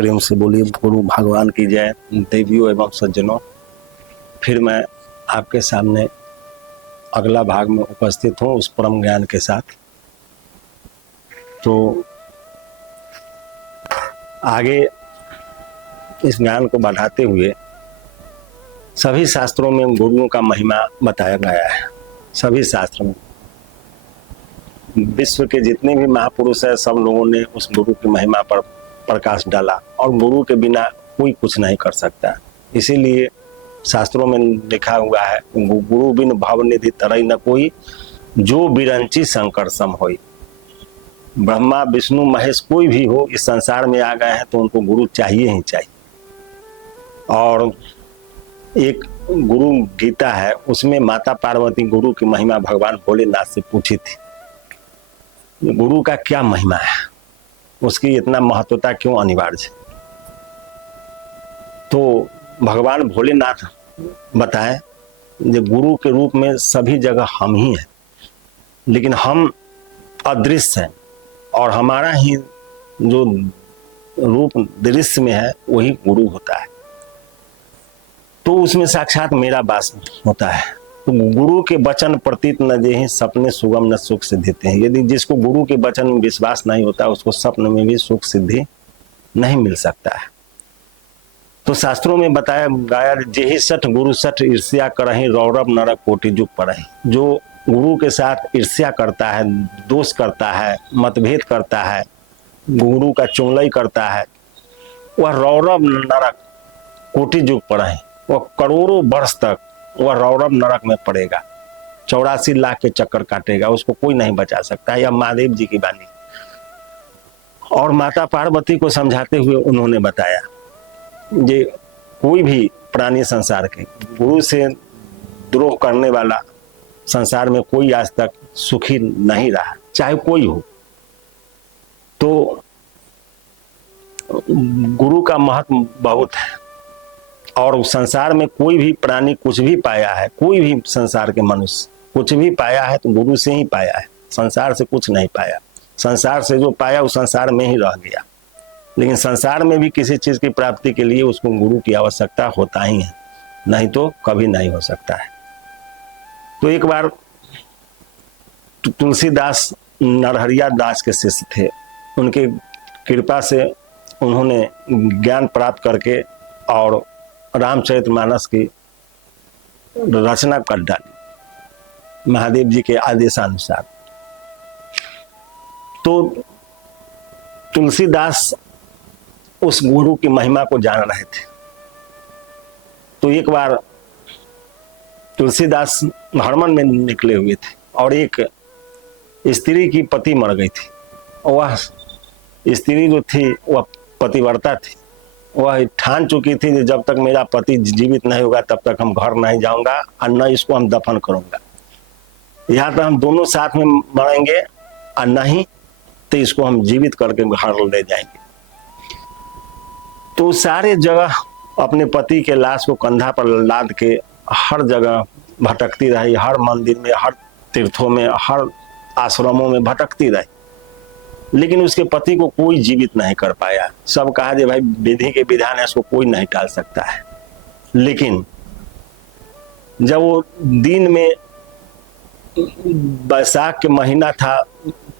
प्रेम से बोलिए गुरु भगवान की जय। देवियों एवं सज्जनों, फिर मैं आपके सामने अगला भाग में उपस्थित हूँ उस परम ज्ञान के साथ। तो आगे इस ज्ञान को बढ़ाते हुए सभी शास्त्रों में गुरुओं का महिमा बताया गया है। सभी शास्त्रों में विश्व के जितने भी महापुरुष हैं, सब लोगों ने उस गुरु की महिमा पर प्रकाश डाला और गुरु के बिना कोई कुछ नहीं कर सकता। इसीलिए शास्त्रों में लिखा हुआ है, गुरु बिन भवनिधि तरई न कोई, जो बिरंची शंकर सम होई। ब्रह्मा विष्णु महेश कोई भी हो, इस संसार में आ गए हैं तो उनको गुरु चाहिए ही चाहिए। और एक गुरु गीता है, उसमें माता पार्वती गुरु की महिमा भगवान भोलेनाथ से पूछी थी, गुरु का क्या महिमा है, उसकी इतना महत्वता क्यों अनिवार्य है। तो भगवान भोलेनाथ बताएं, जो गुरु के रूप में सभी जगह हम ही हैं, लेकिन हम अदृश्य हैं और हमारा ही जो रूप दृश्य में है वही गुरु होता है। तो उसमें साक्षात मेरा वास होता है। तो गुरु के वचन प्रतीत न जेहि, सपने सुगम न सुख सिद्धि हैं। यदि जिसको गुरु के वचन में विश्वास नहीं होता, उसको सपन में भी सुख सिद्धि नहीं मिल सकता है। तो शास्त्रों में बताया गया, जेहि सठ गुरु सठ ईर्ष्या करहि, रौरव नरक कोटि जुग परहि। जो गुरु के साथ ईर्ष्या करता है, दोष करता है, मतभेद करता है, गुरु का चुंगलई करता है, वह रौरव नरक कोटि जुग परहि, वह करोड़ों वर्ष तक वह रौरव नरक में पड़ेगा, 84 लाख के चक्कर काटेगा, उसको कोई नहीं बचा सकता। यह महादेव जी की वाणी। और माता पार्वती को समझाते हुए उन्होंने बताया, ये कोई भी प्राणी संसार के गुरु से द्रोह करने वाला संसार में कोई आज तक सुखी नहीं रहा, चाहे कोई हो। तो गुरु का महत्व बहुत है। और उस संसार में कोई भी प्राणी कुछ भी पाया है, कोई भी संसार के मनुष्य कुछ भी पाया है तो गुरु से ही पाया है, संसार से कुछ नहीं पाया। संसार से जो पाया उस संसार में ही रह गया। लेकिन संसार में भी किसी चीज की प्राप्ति के लिए उसको गुरु की आवश्यकता होता ही है, नहीं तो कभी नहीं हो सकता है। तो एक बार तुलसीदास नरहरिया दास के शिष्य थे। उनके कृपा से उन्होंने ज्ञान प्राप्त करके और रामचरितमानस की रचना कर डाली महादेव जी के आदेशानुसार। तो तुलसीदास उस गुरु की महिमा को जान रहे थे। तो एक बार तुलसीदास भ्रमण में निकले हुए थे और एक स्त्री की पति मर गई थी। वह स्त्री जो थी वह पतिव्रता थी। वह ठान चुकी थी कि जब तक मेरा पति जीवित नहीं होगा तब तक हम घर नहीं जाऊंगा और न इसको हम दफन करूंगा। यहाँ तक हम दोनों साथ में मरेंगे और नहीं तो इसको हम जीवित करके घर ले जाएंगे। तो सारे जगह अपने पति के लाश को कंधा पर लाद के हर जगह भटकती रही, हर मंदिर में, हर तीर्थों में, हर आश्रमों में भटकती रही, लेकिन उसके पति को कोई जीवित नहीं कर पाया। सब कहा जे भाई विधि के विधान है, इसको कोई नहीं टाल सकता है। लेकिन जब वो दिन में बैसाख के महीना था,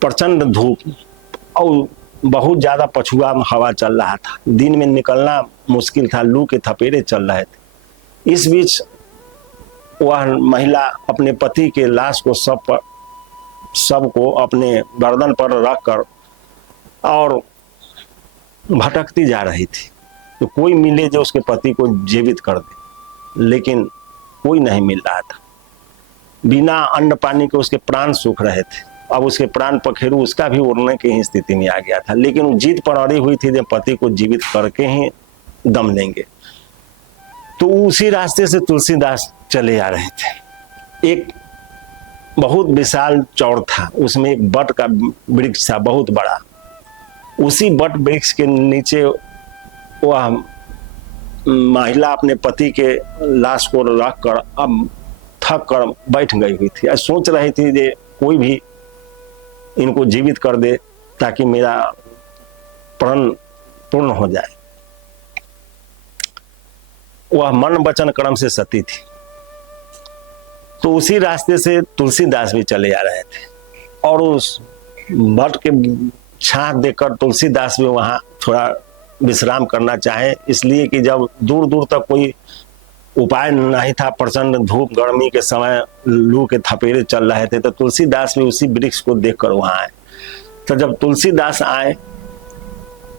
प्रचंड धूप और बहुत ज्यादा पछुआ हवा चल रहा था, दिन में निकलना मुश्किल था, लू के थपेड़े चल रहे थे। इस बीच वह महिला अपने पति के लाश को सबको अपने गर्दन पर रखकर और भटकती जा रही थी। तो कोई मिले जो उसके पति को जीवित कर दे, लेकिन कोई नहीं मिल रहा था। बिना अन्न पानी के उसके प्राण सूख रहे थे। अब उसके प्राण पखेरु उसका भी उड़ने की स्थिति में आ गया था, लेकिन वो जीत पर अड़ी हुई थी, जब पति को जीवित करके ही दम लेंगे। तो उसी रास्ते से तुलसीदास चले आ रहे थे। एक बहुत विशाल चौड़ था, उसमें एक बट का वृक्ष था बहुत बड़ा। उसी बट वृक्ष के नीचे वह महिला अपने पति के लाश को रख कर अब थक कर बैठ गई हुई थी। सोच रही थी कि कोई भी इनको जीवित कर दे ताकि मेरा प्रण पूर्ण हो जाए। वह मन वचन कर्म से सती थी। तो उसी रास्ते से तुलसीदास भी चले आ रहे थे और उस वट के छांव देखकर तुलसीदास भी वहां थोड़ा विश्राम करना चाहे, इसलिए कि जब दूर दूर तक कोई उपाय नहीं था, प्रचंड धूप गर्मी के समय लू के थपेरे चल रहे थे, तो तुलसीदास भी उसी वृक्ष को देखकर वहां आए। तो जब तुलसीदास आए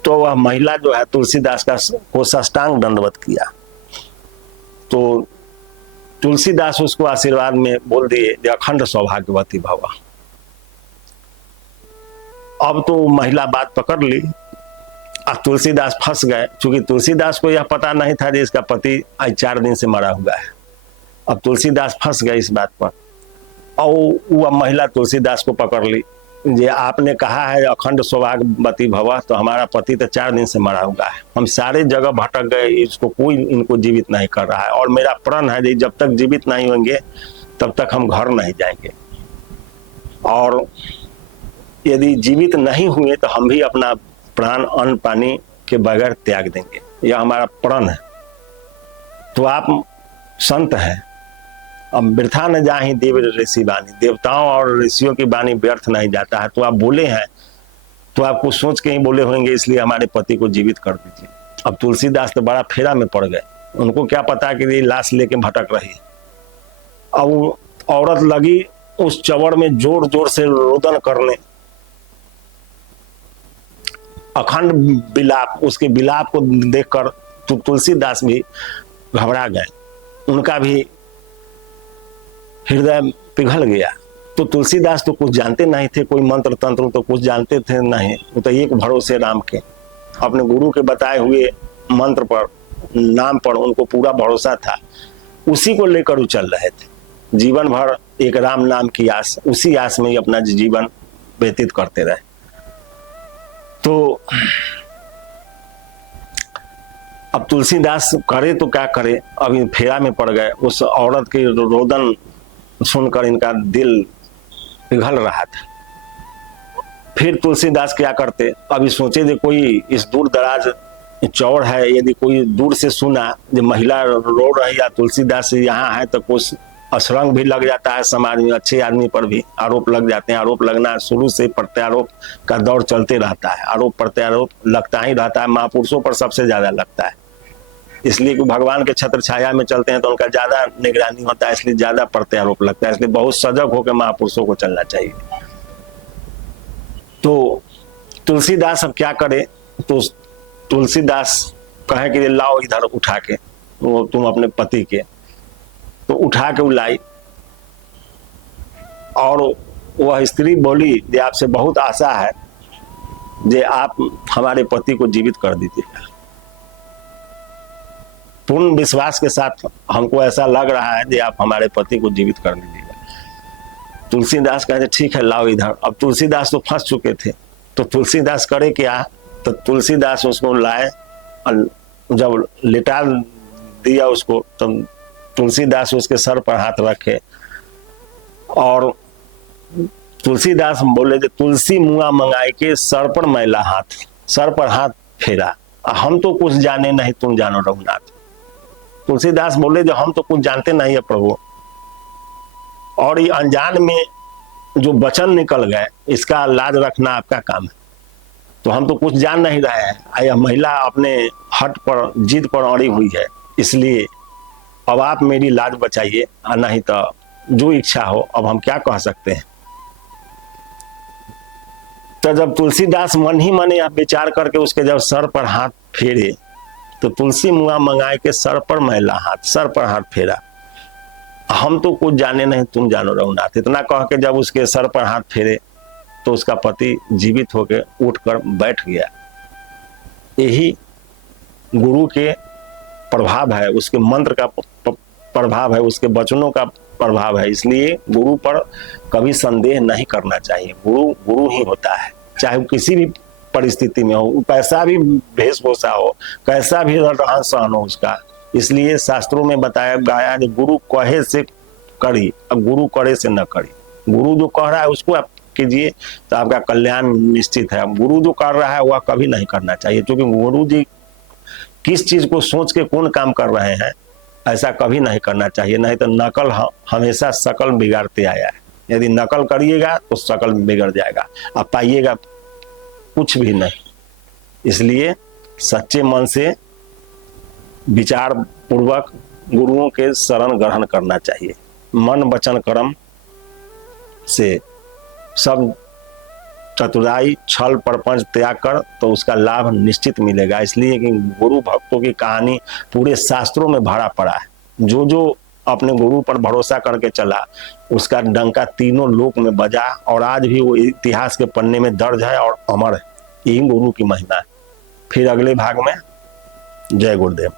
तो वह महिला जो है तुलसीदास को साष्टांग दंडवत किया। तो तुलसीदास उसको आशीर्वाद में बोल दिए अखंड सौभाग्यवती भव। अब तो महिला बात पकड़ ली। अब तुलसीदास फंस गए, क्योंकि तुलसीदास को यह पता नहीं था कि इसका पति आज 4 दिन से मरा हुआ है। अब तुलसीदास फंस गए इस बात पर, और वह महिला तुलसीदास को पकड़ ली। ये आपने कहा है अखंड सौभाग्यवती भव, तो हमारा पति तो 4 दिन से मरा हुआ है, हम सारे जगह भटक गए, इसको कोई इनको जीवित नहीं कर रहा है, और मेरा प्रण है जब तक जीवित नहीं होंगे तब तक हम घर नहीं जाएंगे, और यदि जीवित नहीं हुए तो हम भी अपना प्राण अन्न पानी के बगैर त्याग देंगे, यह हमारा प्रण है। तो आप संत हैं, अब वृथा न जाहि देव ऋषि वाणी, देवताओं और ऋषियों की वाणी व्यर्थ नहीं जाता है। तो आप बोले हैं तो आप कुछ सोच के ही बोले होंगे, इसलिए हमारे पति को जीवित कर दीजिए। अब तुलसीदास तो बड़ा फेरा में पड़ गए, उनको क्या पता कि ये लाश लेके भटक रही है। अब औरत लगी उस चवड़ में जोर जोर से रोदन करने, अखंड विलाप, उसके विलाप को देखकर तो तुलसीदास भी घबरा गए, उनका भी हृदय पिघल गया। तो तुलसीदास तो कुछ जानते नहीं थे, कोई मंत्र तंत्र तो कुछ जानते थे नहीं, वो तो एक भरोसे राम के, अपने गुरु के बताए हुए मंत्र पर, नाम पर उनको पूरा भरोसा था, उसी को लेकर वो चल रहे थे। जीवन भर एक राम नाम की आस, उसी आस में ही अपना जीवन व्यतीत करते रहे। तो अब तुलसीदास करे तो क्या करे, अभी फेरा में पड़ गए। उस औरत के रोदन सुनकर इनका दिल पिघल रहा था। फिर तुलसीदास क्या करते, अभी सोचे थे कोई इस दूर दराज चौड़ है, यदि कोई दूर से सुना जो महिला रो रही या तुलसीदास यहाँ है तो कुछ असरंग भी लग जाता है, समाज में अच्छे आदमी पर भी आरोप लग जाते हैं। आरोप लगना शुरू से प्रत्यारोप का दौर चलते रहता है, आरोप प्रत्यारोप लगता ही रहता है, महापुरुषों पर सबसे ज्यादा लगता है, इसलिए कि भगवान के छत्र छाया में चलते हैं तो उनका ज्यादा निगरानी होता है, इसलिए ज्यादा प्रत्यारोप लगता है, इसलिए बहुत सजग होकर महापुरुषों को चलना चाहिए। तो तुलसीदास अब क्या करे, तो तुलसीदास कहे कि लाओ इधर उठा के, वो तुम अपने पति के, तो उठा के लाई, और वह स्त्री बोली जे आपसे बहुत आशा है जे आप हमारे पति को जीवित कर दीजिएगा। पूर्ण विश्वास के साथ हमको ऐसा लग रहा है कि आप हमारे पति को जीवित कर दीजिएगा। तुलसीदास कहते ठीक है लाओ इधर। अब तुलसीदास तो फंस चुके थे, तो तुलसीदास करे क्या, तो तुलसीदास उसको लाए, जब लिटा दिया उसको, तो तुलसीदास उसके सर पर हाथ रखे और तुलसीदास बोले तुलसी मुआ मंगाई के सर पर मैला हाथ, सर पर हाथ फेरा, हम तो कुछ जाने नहीं तुम जानो रघुनाथ। तुलसीदास बोले जो हम तो कुछ जानते नहीं है प्रभु, और ये अनजान में जो वचन निकल गए इसका लाज रखना आपका काम है, तो हम तो कुछ जान नहीं रहे हैं। यह महिला अपने हट पर जिद पर अड़ी हुई है, इसलिए अब आप मेरी लाज बचाइए, नहीं तो जो इच्छा हो, अब हम क्या कह सकते हैं। तो जब तुलसीदास मन ही मन यह विचार करके उसके जब सर पर हाथ फेरे, तो तुलसी मुआ मंगाए के सर पर मैला हाथ, सर पर हाथ फेरा, हम तो कुछ जाने नहीं तुम जानो रघुनाथ। इतना कह के जब उसके सर पर हाथ फेरे तो उसका पति जीवित होकर उठकर बैठ गया। यही गुरु के प्रभाव है, उसके मंत्र का प्रभाव है, उसके वचनों का प्रभाव है, इसलिए गुरु पर कभी संदेह नहीं करना चाहिए। गुरु गुरु ही होता है, चाहे वो किसी भी परिस्थिति में हो, कैसा भी वेशभूषा हो, कैसा भी रहन सहन हो उसका। इसलिए शास्त्रों में बताया गया है गुरु कहे से करी, अब गुरु करे से न करी। गुरु जो कह रहा है उसको आप कीजिए तो आपका कल्याण निश्चित है। गुरु जो कर रहा है वह कभी नहीं करना चाहिए, क्योंकि गुरु जी किस चीज को सोच के कौन काम कर रहे हैं ऐसा कभी नहीं करना चाहिए, नहीं तो नकल हमेशा शकल बिगाड़ते आया है। यदि नकल करिएगा तो शकल बिगड़ जाएगा, आप पाइएगा कुछ भी नहीं। इसलिए सच्चे मन से विचार पूर्वक गुरुओं के शरण ग्रहण करना चाहिए। मन वचन कर्म से सब चतुराई छल प्रपंच त्याग कर तो उसका लाभ निश्चित मिलेगा। इसलिए कि गुरु भक्तों की कहानी पूरे शास्त्रों में भरा पड़ा है। जो जो अपने गुरु पर भरोसा करके चला उसका डंका तीनों लोक में बजा, और आज भी वो इतिहास के पन्ने में दर्ज है और अमर है। यही गुरु की महिमा है। फिर अगले भाग में जय गुरुदेव।